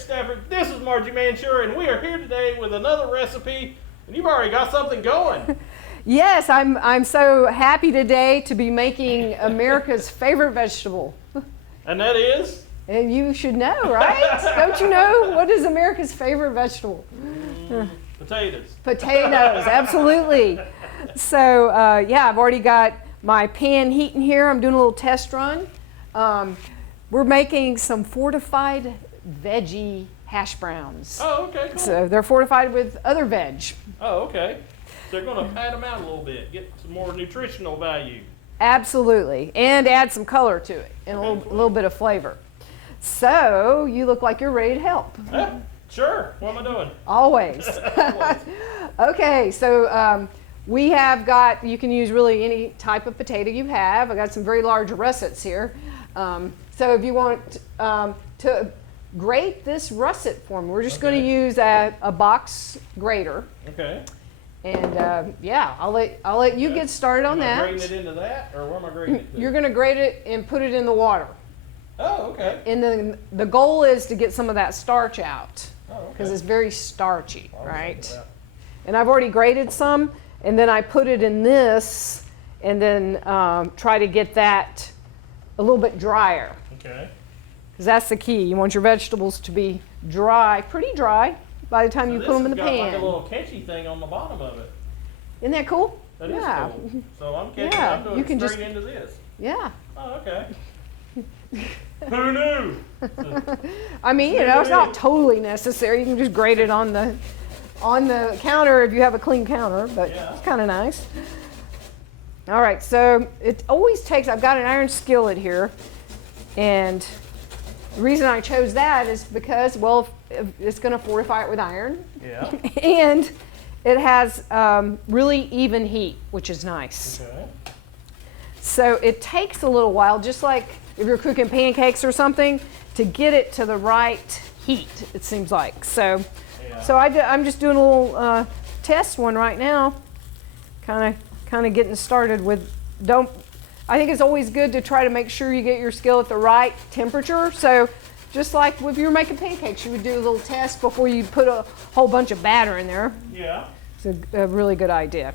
Stafford. This is Margie Mansure, and we are here today with another recipe. And you've already got something going. Yes, I'm so happy today to be making America's favorite vegetable. And that is? And you should know, right? Don't you know what is America's favorite vegetable? Potatoes. Potatoes, absolutely. So yeah, I've already got my pan heating here. I'm doing a little test run. We're making some fortified veggie hash browns. Oh, okay, cool. So they're fortified with other veg. Oh, okay. So they're going to pad them out a little bit, get some more nutritional value. Absolutely, and add some color to it and a little bit of flavor. So you look like you're ready to help. Yeah, sure. What am I doing? Always. Okay, so we have got, you can use really any type of potato you have. I got some very large russets here. So if you want to grate this russet for me, we're just going to use a box grater. Okay. And yeah, I'll let you get started on that. Am I grating it into that, or where am I grating it to? You're going to grate it and put it in the water. Oh, okay. And then the goal is to get some of that starch out, because it's very starchy, right? And I've already grated some, and then I put it in this, and then try to get that a little bit drier. Okay. Because that's the key. You want your vegetables to be dry, pretty dry, by the time you put them in the pan. This has got like a little catchy thing on the bottom of it. Isn't that cool? That is cool. So I'm catching. Yeah, I'm doing you can straight just, into this. Yeah. Oh, okay. Who knew? I mean, you know, it's not totally necessary. You can just grate it on the counter if you have a clean counter, but it's kind of nice. All right, so it always takes, I've got an iron skillet here, and the reason I chose that is because, well, it's going to fortify it with iron. Yeah. And it has really even heat, which is nice. Okay. So it takes a little while, just like if you're cooking pancakes or something, to get it to the right heat, it seems like. So, I'm just doing a little test one right now, kind of getting started with. I think it's always good to try to make sure you get your skillet the right temperature. So, just like if you were making pancakes, you would do a little test before you put a whole bunch of batter in there. Yeah. It's a really good idea.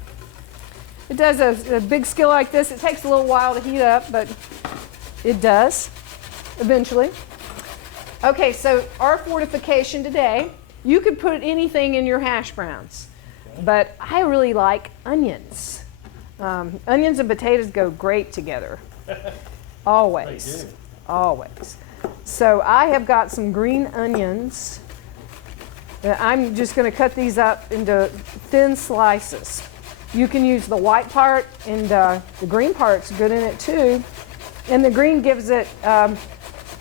It does a big skillet like this. It takes a little while to heat up, but it does eventually. Okay, so our fortification today, you could put anything in your hash browns, but I really like onions. Onions and potatoes go great together. Always. They do. Always. So I have got some green onions. I'm just going to cut these up into thin slices. You can use the white part, and the green part's good in it too. And the green gives it a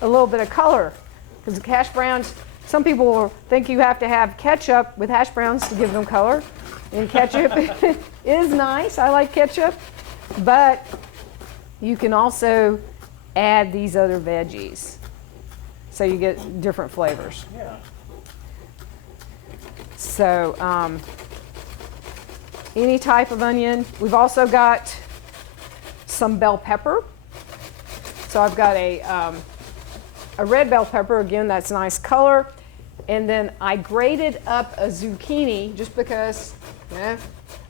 little bit of color, because the hash browns, some people think you have to have ketchup with hash browns to give them color. And ketchup is nice. I like ketchup. But you can also add these other veggies, so you get different flavors. Yeah. So any type of onion. We've also got some bell pepper. So I've got a red bell pepper, again, that's nice color. And then I grated up a zucchini just because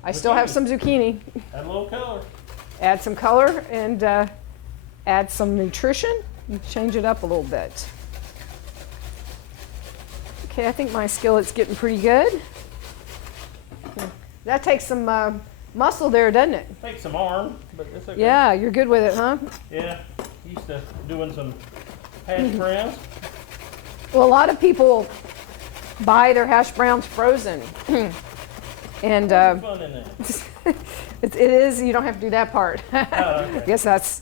I still have some zucchini. Add a little color. Add some color and add some nutrition. Change it up a little bit. Okay, I think my skillet's getting pretty good. That takes some muscle there, doesn't it? Takes some arm, but it's okay. Yeah, you're good with it, huh? Yeah, used to doing some hash browns. Well, a lot of people buy their hash browns frozen. And fun in that? it is, you don't have to do that part. Oh, okay. I guess that's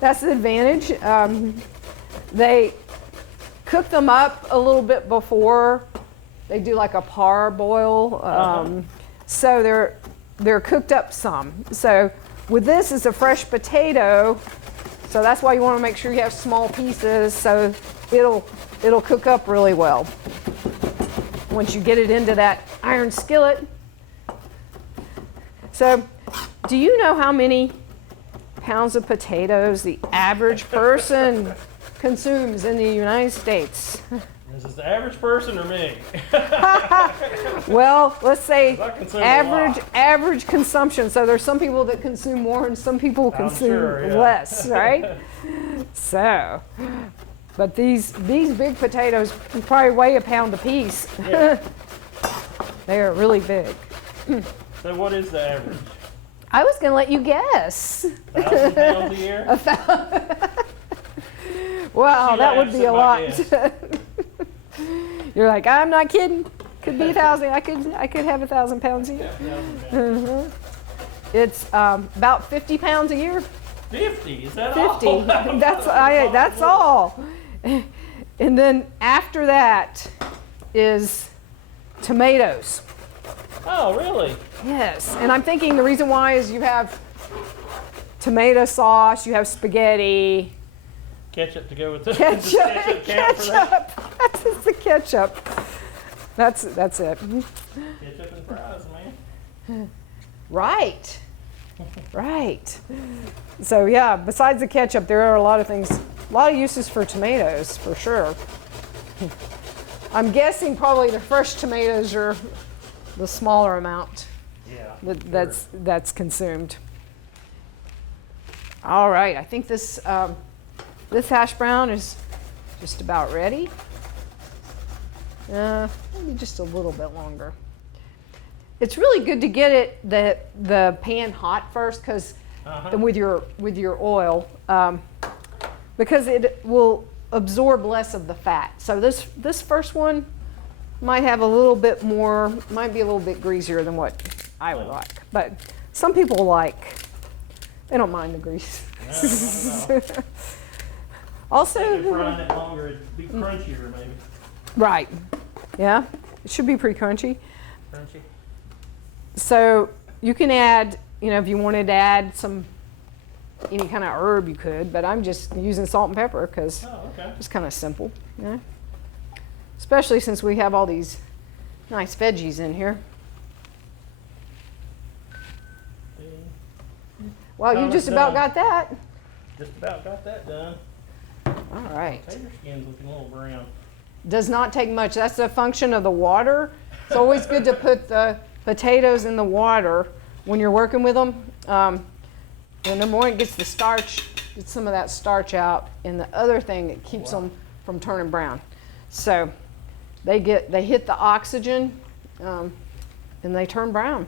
the advantage. They cook them up a little bit before they do like a parboil. So they're cooked up some. So with this, it's a fresh potato, so that's why you want to make sure you have small pieces, so it'll cook up really well. Once you get it into that iron skillet. So do you know how many pounds of potatoes the average person consumes in the United States? Is the average person or me? Well, let's say I consume a lot. average consumption. So there's some people that consume more and some people consume sure, yeah. less, right? So, but these big potatoes probably weigh a pound apiece. Yeah. They are really big. So what is the average? I was going to let you guess. 1,000 pounds a year? Wow, She that would laughs be at a my lot. guess. You're like, I'm not kidding. Could be 1,000. I could have 1,000 pounds a year. 1,000 pounds. Mhm. It's about 50 pounds a year. 50? Is that 50. all? That's all. And then after that is tomatoes. Oh, really? Yes. And I'm thinking the reason why is you have tomato sauce, you have spaghetti. Ketchup to go with the Ketchup. ketchup count for that? That's just the ketchup. That's it. Ketchup and fries, man. Right. Right. So yeah, besides the ketchup, there are a lot of things, a lot of uses for tomatoes, for sure. I'm guessing probably the fresh tomatoes are the smaller amount Yeah. that's consumed. All right, I think this hash brown is just about ready. Maybe just a little bit longer. It's really good to get the pan hot first, because with your oil, because it will absorb less of the fat. So this first one might have a little bit more, might be a little bit greasier than what I would like. But some people they don't mind the grease. No. Also, If you're frying it longer, it'd be crunchier, maybe. right, yeah, it should be pretty crunchy. Crunchy. So you can add, if you wanted to add any kind of herb, you could, but I'm just using salt and pepper because Oh, okay. it's kind of simple, especially since we have all these nice veggies in here. Well, you Almost just about done. got that. Just about got that done. All right. Tater skin's looking a little brown. Does not take much. That's a function of the water. It's always good to put the potatoes in the water when you're working with them. And number one, it gets the starch, gets some of that starch out, and the other thing, it keeps them from turning brown. So they hit the oxygen, and they turn brown.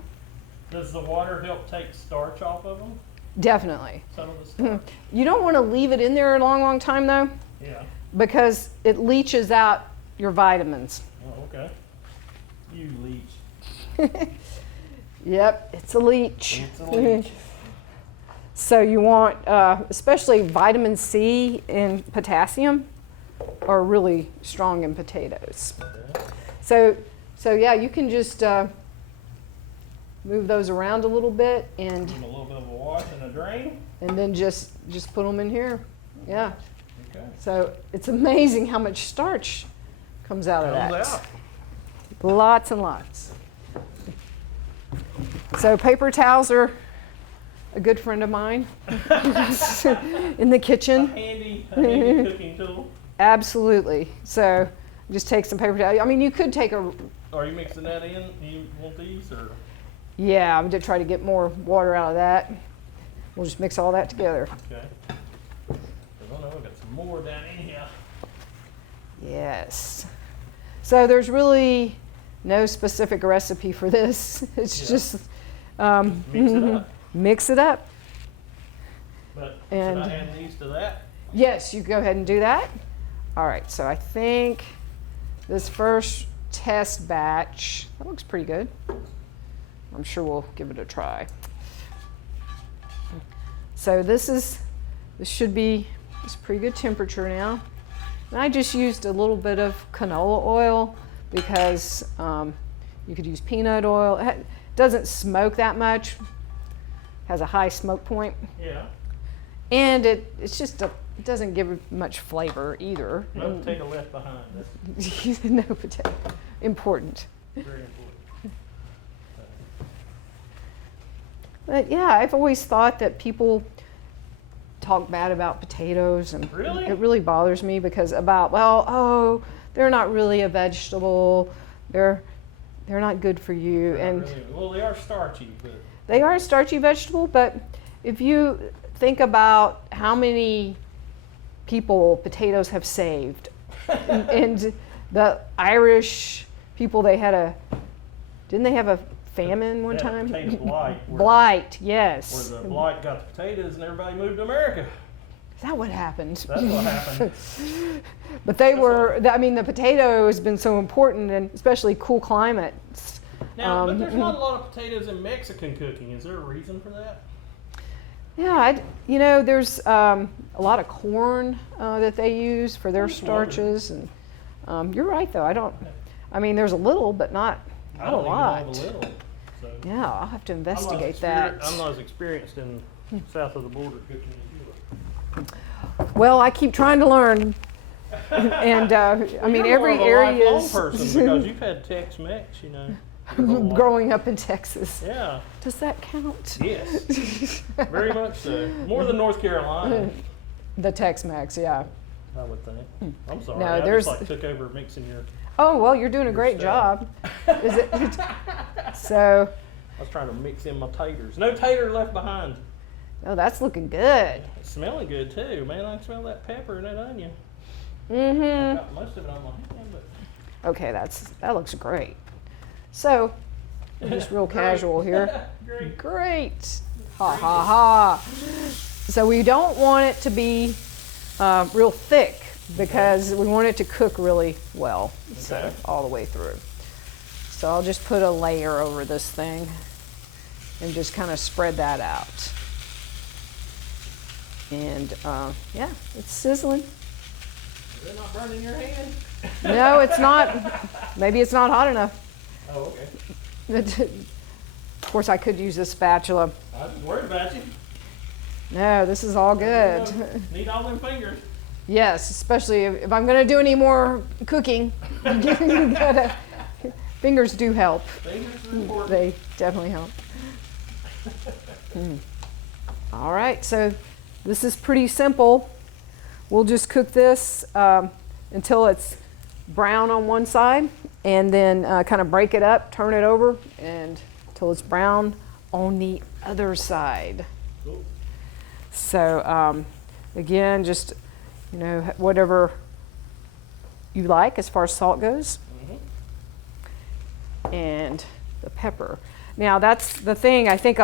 Does the water help take starch off of them? Definitely. Some of the starch? You don't want to leave it in there a long, long time though, Yeah. because it leaches out your vitamins. Oh, okay. You leech. Yep, it's a leech. It's a leech. So you want, especially vitamin C and potassium are really strong in potatoes. Okay. So yeah, you can just move those around a little bit and Give them a little bit of a wash and a drain. then just put them in here. Yeah. Okay. So it's amazing how much starch comes out of that. Comes out. Lots and lots. So paper towels are a good friend of mine in the A kitchen. handy cooking tool. Absolutely. So just take some paper towel. I mean, you could take Are you mixing that in? You want these or? yeah, I'm going to try to get more water out of that. We'll just mix all that together. Okay. 'Cause I know I've got some more down in here. Yes. So there's really no specific recipe for this. It's Yeah. just Mix it up. mix it up. But And- should I add these to that? Yes, you go ahead and do that. All right, so I think this first test batch, that looks pretty good. I'm sure we'll give it a try. So this should be, it's pretty good temperature now. And I just used a little bit of canola oil because you could use peanut oil. It doesn't smoke that much, has a high smoke point. Yeah. And it doesn't give it much flavor either. No potato left behind. That's No potato. Important. very important. But yeah, I've always thought that people talk bad about potatoes, and Really? it really bothers me because they're not really a vegetable. They're not good for you. They're And not really, well, they are starchy, but they are a starchy vegetable, but if you think about how many people potatoes have saved, and the Irish people, didn't they have a famine one time? Potato blight. Blight, yes. Where the blight got the potatoes and everybody moved to America. Is that what happened? That's what happened. But the potato has been so important, and especially cool climates. Now, but there's not a lot of potatoes in Mexican cooking. Is there a reason for that? Yeah, there's a lot of corn that they use for their starches, and you're right though. There's a little, but not a lot. Even know of a little. So Yeah, I'll have to investigate that. I'm not as experienced in south of the border cooking as you are. Well, I keep trying to learn, and You're every more of a area lifelong person because you've had Tex-Mex, your whole life. growing up in Texas. Yeah. Does that count? Yes. Very much so. More than North Carolina, The Tex-Mex, yeah. I would think. I'm sorry. No, I there's- just took over mixing your. Oh, well, you're doing a great job. Is it? So, I was trying to mix in my taters. No tater left behind. oh, that's looking good. It's smelling good too, man. I can smell that pepper and that onion. Mm-hmm. Got most of it on my hand, but. Okay, that looks great. So, we're just real casual here. Great. Great. Ha ha ha. So we don't want it to be real thick because we want it to cook really well, so Okay. all the way through. So I'll just put a layer over this thing and just kind of spread that out. And yeah, it's sizzling. Is it not burning your hand? No, it's not. Maybe it's not hot enough. Oh, okay. Of course, I could use a spatula. I was worried about you. No, this is all good. Need all them fingers. Yes, especially if I'm going to do any more cooking. Fingers do help. Fingers are important. They definitely help. All right, so this is pretty simple. We'll just cook this until it's brown on one side, and then kind of break it up, turn it over, and until it's brown on the other side. Cool. So again, just whatever you like as far as salt goes, and the pepper. Now that's the thing I think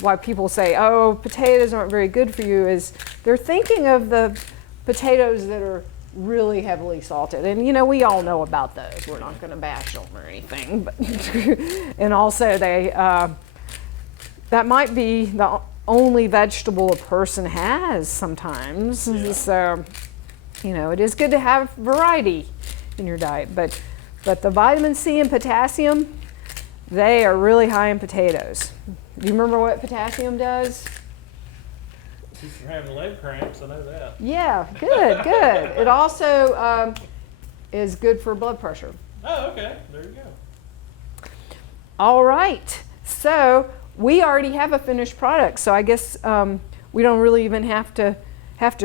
why people say, oh, potatoes aren't very good for you, is they're thinking of the potatoes that are really heavily salted, and we all know about those. We're not going to bash them or anything, but and also they that might be the only vegetable a person has sometimes. Yeah. So it is good to have variety in your diet, but the vitamin C and potassium, they are really high in potatoes. Do you remember what potassium does? If you're having leg cramps, I know that. Yeah, good. It also is good for blood pressure. Oh, okay. There you go. All right, so we already have a finished product, so I guess we don't really even have to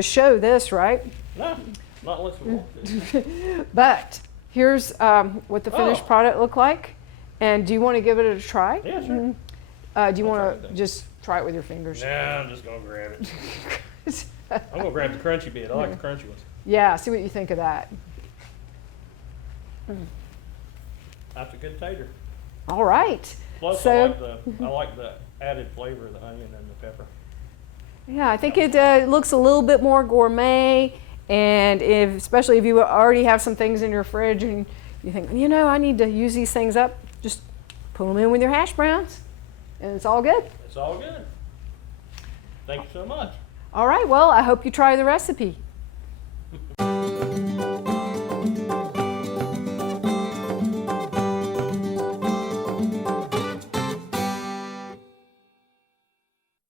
show this, right? No, not unless we want to. But here's what the finished product looked like. And do you want to give it a try? Yeah, sure. Do you want to just try it with your fingers? Nah, I'm just going to grab it. I'm going to grab the crunchy bit. I like the crunchy ones. Yeah, see what you think of that. That's a good tater. All right. Plus, So- I like the added flavor of the onion and the pepper. Yeah, I think it looks a little bit more gourmet, and especially if you already have some things in your fridge and you think, I need to use these things up, just put them in with your hash browns, and it's all good. It's all good. Thank you so much. All right, well, I hope you try the recipe.